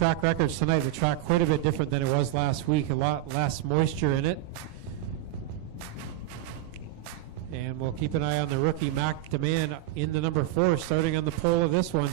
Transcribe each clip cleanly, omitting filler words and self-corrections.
Track records tonight, the track quite a bit different than it was last week. A lot less moisture in it. And we'll keep an eye on the rookie Mac Demand in the number 4, starting on the pole of this one.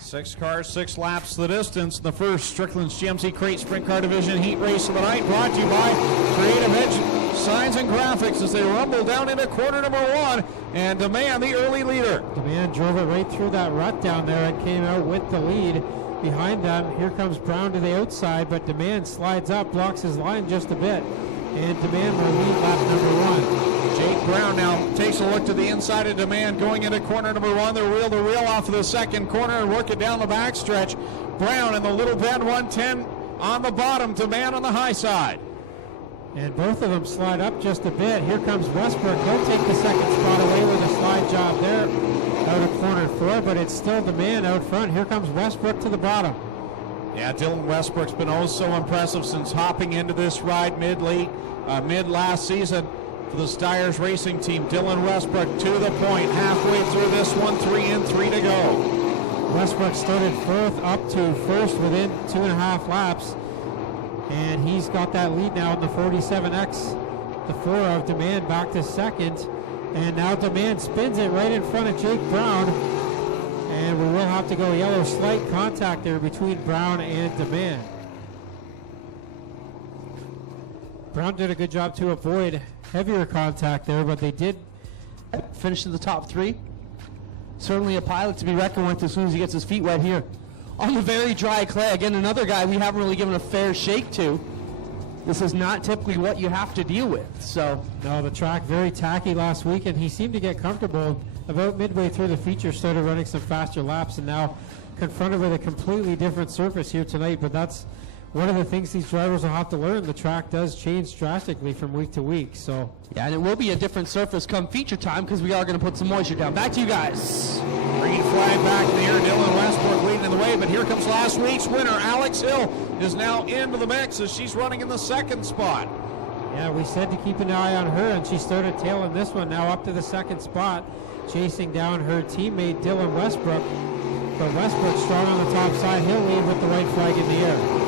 6 cars, 6 laps the distance. The first Strickland's GMC Crate Sprint Car Division Heat Race of the night, brought to you by Creative Edge Signs and Graphics as they rumble down into corner number 1 and Demand the early leader. Demand drove it right through that rut down there and came out with the lead. Behind them, here comes Brown to the outside, but Demand slides up, blocks his line just a bit, and Demand will lead lap number 1. Jake Brown now takes a look to the inside of Demand going into corner number 1. They're wheel to wheel off of the second corner and work it down the backstretch. Brown in the little bend 110 on the bottom, Demand on the high side. And both of them slide up just a bit. Here comes Westbrook. He'll take the second spot away with a slide job there out of corner 4, but it's still Demand out front. Here comes Westbrook to the bottom. Yeah, Dylan Westbrook's been oh so impressive since hopping into this ride mid last season for the Styres racing team. Dylan Westbrook to the point, halfway through this one, 3 and 3 to go. Westbrook started 4th up to 1st within 2.5 laps. And he's got that lead now in the 47X. The 4 of Demand back to 2nd. And now Demand spins it right in front of Jake Brown. And we will have to go yellow. Slight contact there between Brown and Demand. Brown did a good job to avoid heavier contact there, but they did finish in the top 3. Certainly a pilot to be reckoned with as soon as he gets his feet wet here. On the very dry clay, again, another guy we haven't really given a fair shake to. This is not typically what you have to deal with, so. No, the track very tacky last week, and he seemed to get comfortable. About midway through the feature, started running some faster laps, and now confronted with a completely different surface here tonight, but that's one of the things these drivers will have to learn. The track does change drastically from week to week, so. Yeah, and it will be a different surface come feature time because we are going to put some moisture down. Back to you guys. Green flag back in the air. Dylan Westbrook leading in the way, but here comes last week's winner. Alex Hill is now into the mix as she's running in the 2nd spot. Yeah, we said to keep an eye on her, and she started tailing this one, now up to the 2nd spot, chasing down her teammate Dylan Westbrook. But Westbrook strong on the top side. He'll lead with the white flag in the air.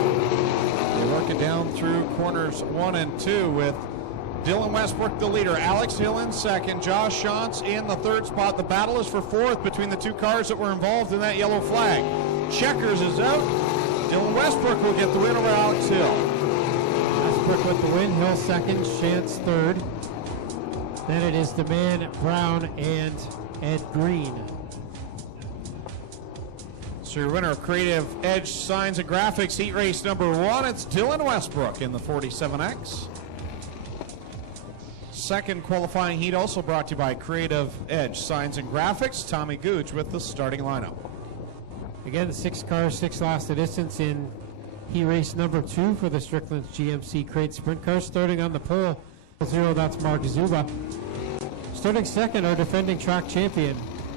Working down through corners 1 and 2 with Dylan Westbrook the leader, Alex Hill in 2nd, Josh Shantz in the 3rd spot. The battle is for 4th between the 2 cars that were involved in that yellow flag. Checkers is out. Dylan Westbrook will get the win over Alex Hill. Westbrook with the win, Hill 2nd, Shantz 3rd. Then it is Demand, Brown, and Ed Green. So your winner of Creative Edge Signs and Graphics Heat Race number 1, it's Dylan Westbrook in the 47X. 2nd qualifying heat also brought to you by Creative Edge Signs and Graphics. Tommy Gooch with the starting lineup. Again, 6 cars, 6 laps the distance in heat race number 2 for the Strickland's GMC Crate Sprint Cars. Starting on the pole, 0, that's Mark Zuba. Starting 2nd, our defending track champion.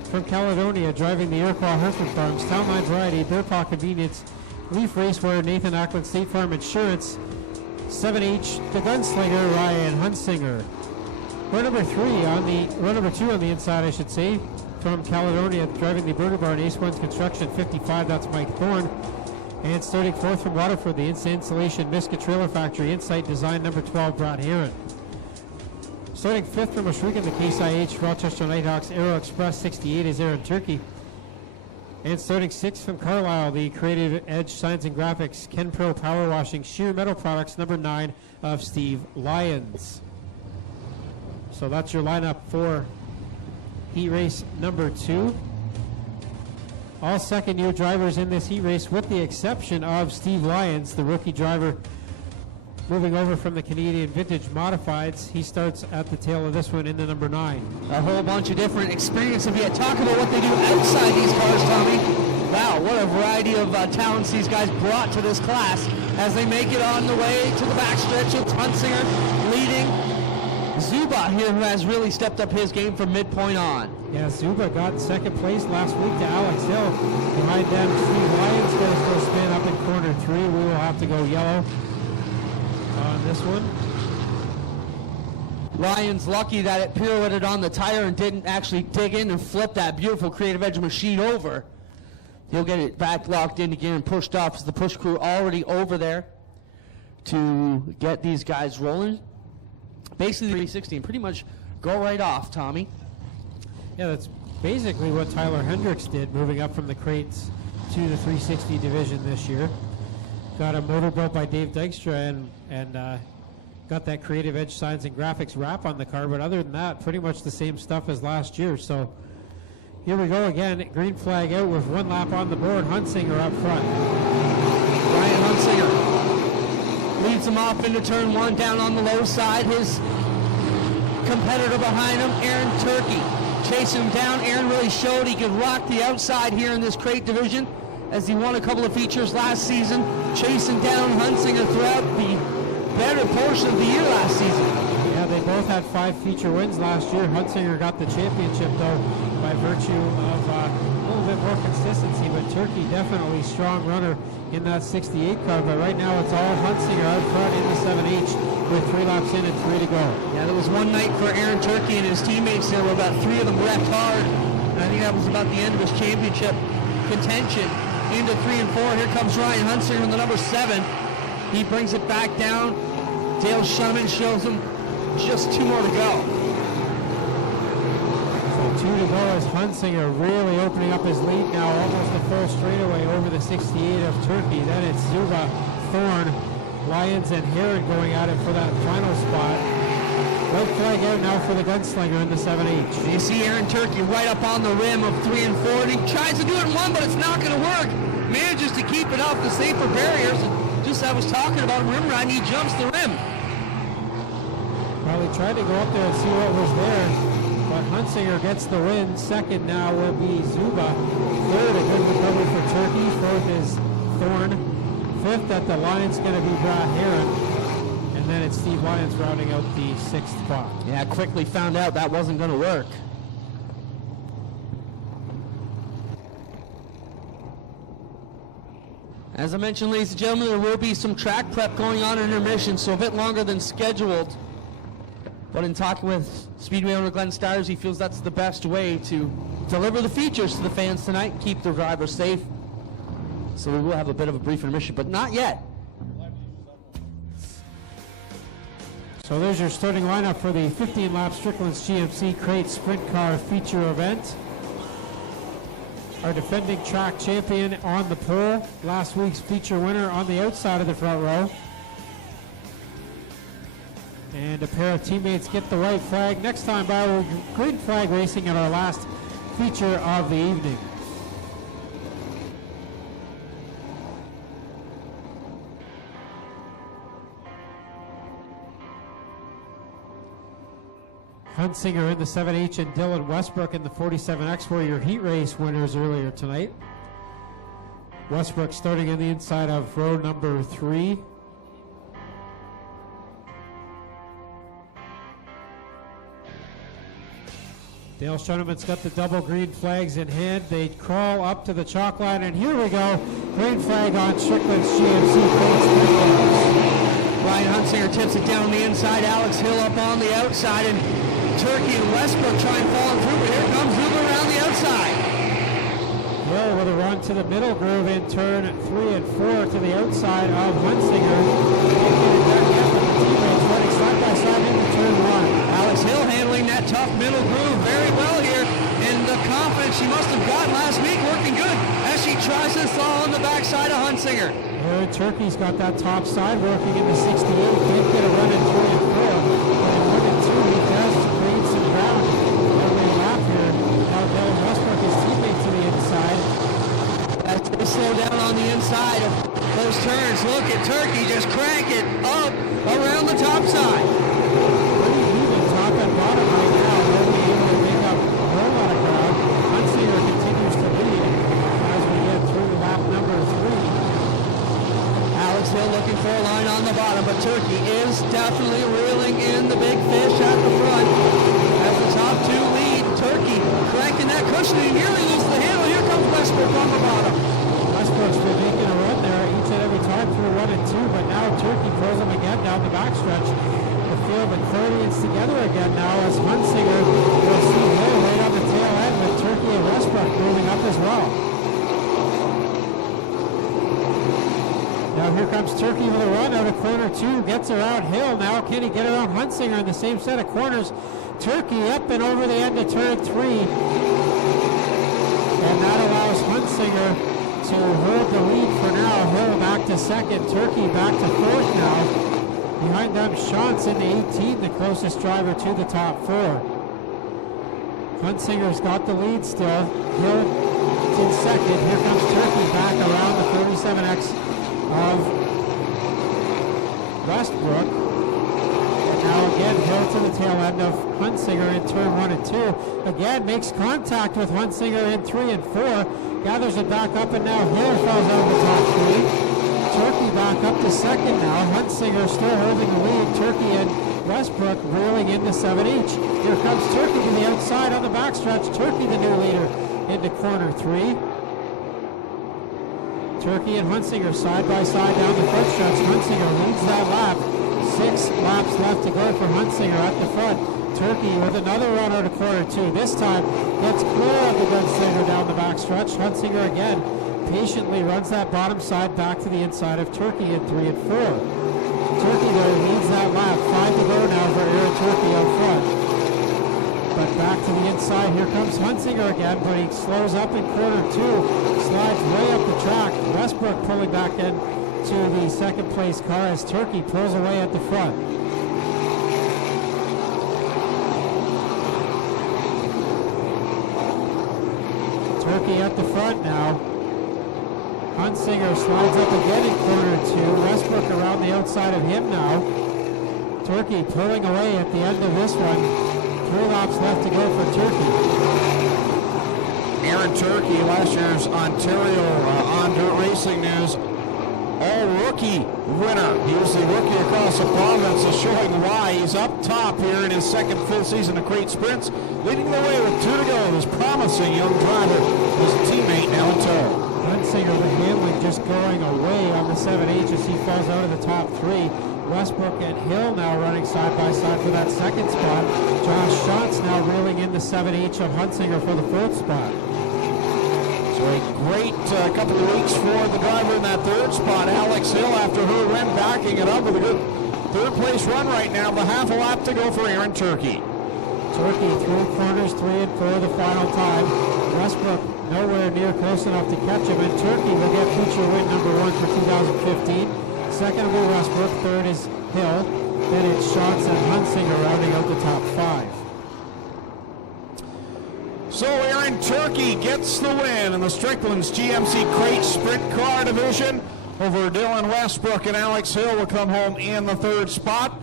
From Caledonia, driving the Iroquois Hertford Farms, Town Line Variety, Bear Paw Convenience, Leaf Raceware, Nathan Ackland State Farm Insurance, 7H, the Gunslinger, Ryan Hunsinger. Row number 2 on the inside, I should say, from Caledonia, driving the Burger Barn, Ace One's Construction, 55, that's Mike Thorne. And starting 4th from Waterford, the Insta Installation, Miska Trailer Factory, Insight Design, number 12, Brad Heron. Starting 5th from Oshwegan, the Case IH, Rochester Nighthawks, Aero Express, 68 is Aaron Turkey. And starting 6th from Carlisle, the Creative Edge Signs and Graphics, Ken Pro Power Washing, Sheer Metal Products, number 9 of Steve Lyons. So that's your lineup for heat race number 2. All second-year drivers in this heat race, with the exception of Steve Lyons, the rookie driver, moving over from the Canadian Vintage Modifieds. He starts at the tail of this one in the number 9. A whole bunch of different experience. If you talk about what they do outside these cars, Tommy, wow, what a variety of talents these guys brought to this class as they make it on the way to the backstretch. It's Hunsinger leading. Zuba here, who has really stepped up his game from midpoint on. Yeah, Zuba got 2nd place last week to Alex Hill. Behind them, Steve Lyons goes for a spin up in corner 3. We will have to go yellow on this one. Lyons lucky that it pirouetted on the tire and didn't actually dig in and flip that beautiful Creative Edge machine over. He'll get it back locked in again and pushed off as the push crew already over there to get these guys rolling. Basically, 360 and pretty much go right off, Tommy. Yeah, that's basically what Tyler Hendricks did, moving up from the crates to the 360 division this year. Got a motor built by Dave Dykstra and got that Creative Edge Signs and Graphics wrap on the car, but other than that, pretty much the same stuff as last year. So here we go again, green flag out with 1 lap on the board. Hunsinger up front. Ryan Hunsinger leads him off into turn 1 down on the low side. His competitor behind him, Aaron Turkey, chasing him down. Aaron really showed he could rock the outside here in this crate division as he won a couple of features last season, chasing down Hunsinger throughout the better portion of the year last season. Yeah, they both had 5 feature wins last year. Hunsinger got the championship, though, by virtue of a little bit more consistency, but Turkey definitely strong runner in that 68 car, but right now it's all Hunsinger out front in the 7H with 3 laps in and 3 to go. Yeah, there was one night for Aaron Turkey and his teammates. There were about 3 of them wrecked hard. And I think that was about the end of his championship contention. Into 3 and 4, here comes Ryan Hunsinger in the number 7. He brings it back down. Dale Shunman shows him just 2 more to go. So 2 to go as Hunsinger really opening up his lead now, almost a full straightaway over the 68 of Turkey. Then it's Zuba, Thorne, Lyons, and Herod going at it for that final spot. Red flag out now for the gunslinger in the 7H. You see Aaron Turkey right up on the rim of 3 and 4. And he tries to do it in 1, but it's not going to work. Manages to keep it off the safer barriers. And just as I was talking about rim ride, he jumps the rim. Well, he tried to go up there and see what was there, but Hunsinger gets the win. Second now will be Zuba. Third, a good recovery for Turkey. Fourth is Thorne. Fifth at the line's going to be Brad Heron. And then it's Steve Lyons rounding out the 6th spot. Yeah, quickly found out that wasn't going to work. As I mentioned, ladies and gentlemen, there will be some track prep going on in intermission, so a bit longer than scheduled. But in talking with Speedway owner Glenn Stires, he feels that's the best way to deliver the features to the fans tonight and keep the drivers safe. So we will have a bit of a brief intermission, but not yet. So there's your starting lineup for the 15-lap Strickland's GMC Crate Sprint Car feature event. Our defending track champion on the pole, last week's feature winner on the outside of the front row. And a pair of teammates get the white flag. Next time by, we'll green flag racing at our last feature of the evening. Hunsinger in the 7H and Dylan Westbrook in the 47X were your heat race winners earlier tonight. Westbrook starting in the inside of row number 3. Dale Schoeneman's got the double green flags in hand. They crawl up to the chalk line, and here we go. Green flag on Strickland's GMC. Ryan Hunsinger tips it down the inside. Alex Hill up on the outside, and Turkey and Westbrook try and fall through, but here comes Zuba around the outside. Hill with a run to the middle groove in turn 3 and 4 to the outside of Hunsinger. Teammates running side by side into turn 1. Alex Hill handling that tough middle groove very well here, and the confidence she must have gotten last week working good as she tries to fall on the backside of Hunsinger. Aaron Turkey's got that top side working in the 68. Did get a run in 3 and 4, but in 1 and 2 he does gain some ground early lap here. Now Dylan Westbrook, his teammate to the inside. As they slow down on the inside of those turns, look at Turkey just crank it up around the top side. Pretty even top and bottom right now. They'll be able to make up a whole lot of ground. Hunsinger continues to lead as we get through lap number 3. Alex Hill looking for a line on the bottom, but Turkey is definitely reeling in the big fish at the front. As the top 2 lead, Turkey cranking that cushion and nearly loses the handle. Here comes Westbrook on the bottom. Westbrook's been making a run there each and every time through 1 and 2, but now Turkey throws him again down the backstretch. The field and Clarions together again now as Hunsinger will see Hill right on the tail end with Turkey and Westbrook moving up as well. Now here comes Turkey with a run out of corner 2. Gets around Hill. Now can he get around Hunsinger in the same set of corners? Turkey up and over the end of turn 3. And that allows Hunsinger to hold the lead for now. Hill back to second. Turkey back to fourth now. Behind them, Shantz in the 18, the closest driver to the top 4. Hunsinger's got the lead still. Hill in second. Here comes Turkey back around the 47X of Westbrook. And now again, Hill to the tail end of Hunsinger in turn 1 and 2. Again, makes contact with Hunsinger in 3 and 4. Gathers it back up, and now Hill falls out of the top 3. Turkey back up to second now. Hunsinger still holding the lead. Turkey and Westbrook reeling into 7 each. Here comes Turkey to the outside on the backstretch. Turkey the new leader into corner 3. Turkey and Hunsinger side by side down the front stretch. Hunsinger leads that lap. 6 laps left to go for Hunsinger at the front. Turkey with another run out of corner 2. This time gets clear of the gunslinger down the backstretch. Hunsinger again patiently runs that bottom side back to the inside of Turkey in 3 and 4. Turkey there leads that lap. 5 to go now for Aaron Turkey out front. But back to the inside, here comes Hunsinger again, but he slows up in corner 2, slides way up the track. Westbrook pulling back in to the second place car as Turkey pulls away at the front. Turkey at the front now. Hunsinger slides up again in corner 2. Westbrook around the outside of him now. Turkey pulling away at the end of this one. 3 laps left to go for Turkey. Aaron Turkey, last year's Ontario on Dirt Racing News all-rookie winner. He was the rookie across the province, showing why he's up top here in his second full season of Crate Sprints, leading the way with 2 to go. This promising young driver, his teammate now in tow. Hunsinger, the handling just going away on the 7H as he falls out of the top 3. Westbrook and Hill now running side by side for that second spot. Josh Shantz now reeling in the 7H of Hunsinger for the 4th spot. So a great couple of weeks for the driver in that 3rd spot. Alex Hill, after her win, backing it up with a good 3rd place run right now. The half a lap to go for Aaron Turkey. Turkey through corners 3 and 4 the final time. Westbrook nowhere near close enough to catch him, and Turkey will get feature win number 1 for 2015. Second will be Westbrook, 3rd is Hill, then it's Shantz and Hunsinger rounding out the top 5. So Aaron Turkey gets the win in the Strickland's GMC Crate Sprint Car Division over Dylan Westbrook, and Alex Hill will come home in the 3rd spot.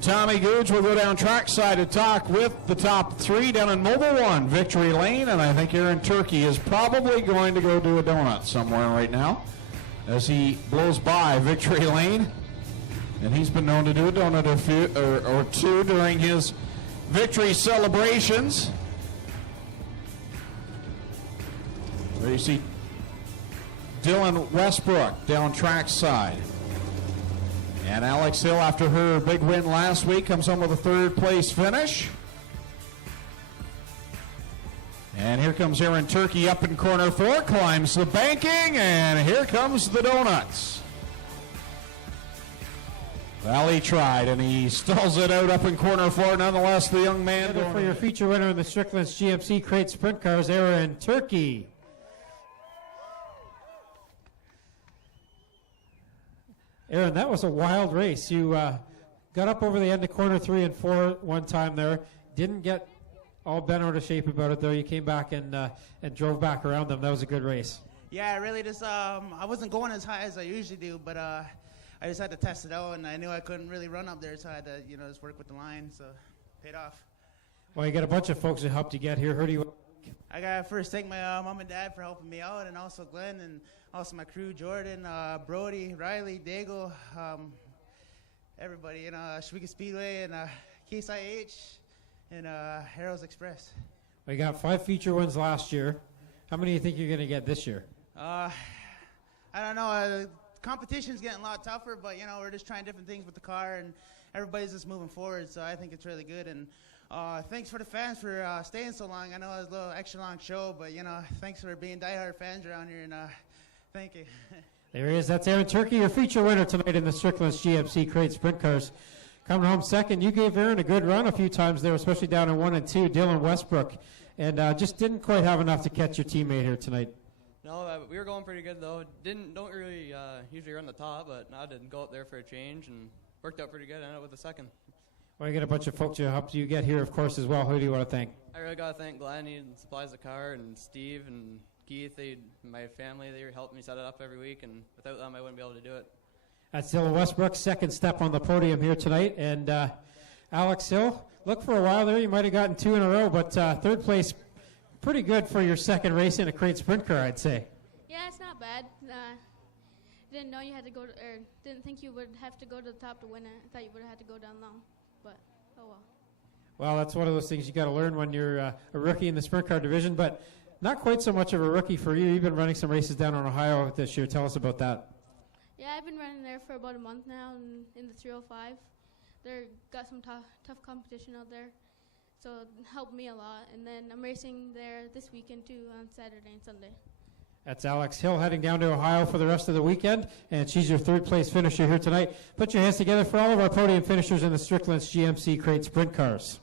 Tommy Googe will go down trackside to talk with the top 3 down in Mobile 1, Victory Lane, and I think Aaron Turkey is probably going to go do a donut somewhere right now as he blows by Victory Lane, and he's been known to do a donut or two during his victory celebrations. There you see Dylan Westbrook down trackside. And Alex Hill, after her big win last week, comes home with a 3rd place finish. And here comes Aaron Turkey up in corner 4, climbs the banking, and here comes the donuts. Well, he tried, and he stalls it out up in corner 4. Nonetheless, the young man... For your feature winner in the Strickland's GMC Crate Sprint Cars, Aaron Turkey. Aaron, that was a wild race. You got up over the end of corner 3 and 4 one time there. Didn't get all bent out of shape about it, though. You came back and drove back around them. That was a good race. Yeah, I really just, I wasn't going as high as I usually do, but I just had to test it out, and I knew I couldn't really run up there, so I had to, just work with the line, so paid off. Well, you got a bunch of folks that helped you get here. Who do you... I got to first thank my mom and dad for helping me out, and also Glenn, and also my crew, Jordan, Brody, Riley, Dago, everybody, Shwika Speedway, and Case IH, and Harrow's Express. Well, you got 5 feature wins last year. How many do you think you're going to get this year? I don't know. Competition's getting a lot tougher, but, we're just trying different things with the car, and everybody's just moving forward, so I think it's really good. And thanks for the fans for staying so long. I know it was a little extra long show, but, thanks for being diehard fans around here, and thank you. There he is. That's Aaron Turkey, your feature winner tonight in the Strickland's GMC Crate Sprint Cars. Coming home second, you gave Aaron a good run a few times there, especially down in 1 and 2, Dylan Westbrook, and just didn't quite have enough to catch your teammate here tonight. No, we were going pretty good though. Don't really usually run the top, but I didn't go up there for a change and worked out pretty good. I ended up with a second. Well, you got a bunch of folks who helped you get here, of course, as well. Who do you want to thank? I really got to thank Glenn. He supplies the car, and Steve and Keith, my family, they helped me set it up every week, and without them, I wouldn't be able to do it. That's Dylan Westbrook's second step on the podium here tonight. And Alex Hill, look, for a while there, you might have gotten 2 in a row, but third place, pretty good for your second race in a Crate Sprint Car, I'd say. Yeah, it's not bad. Didn't know you had to go, didn't think you would have to go to the top to win it. I thought you would have had to go down low, but oh well. Well, that's one of those things you got to learn when you're a rookie in the Sprint Car division, but not quite so much of a rookie for you. You've been running some races down in Ohio this year. Tell us about that. Yeah, I've been running there for about a month now in the 305. They're got some tough competition out there, so it helped me a lot. And then I'm racing there this weekend too on Saturday and Sunday. That's Alex Hill heading down to Ohio for the rest of the weekend, and she's your third place finisher here tonight. Put your hands together for all of our podium finishers in the Strickland's GMC Crate Sprint Cars.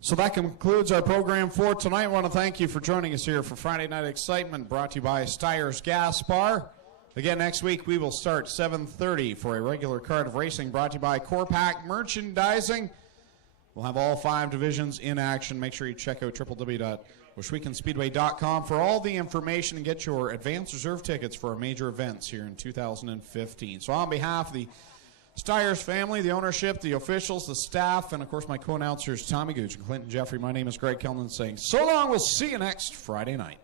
So that concludes our program for tonight. I want to thank you for joining us here for Friday Night Excitement, brought to you by Stires Gas Bar. Again, next week we will start 7:30 for a regular card of racing, brought to you by Corpac Merchandising. We'll have all 5 divisions in action. Make sure you check out www.washweekanspeedway.com for all the information and get your advance reserve tickets for our major events here in 2015. So on behalf of the Stires family, the ownership, the officials, the staff, and of course my co-announcers Tommy Gooch and Clinton Jeffrey, my name is Greg Kellman saying so long. We'll see you next Friday night.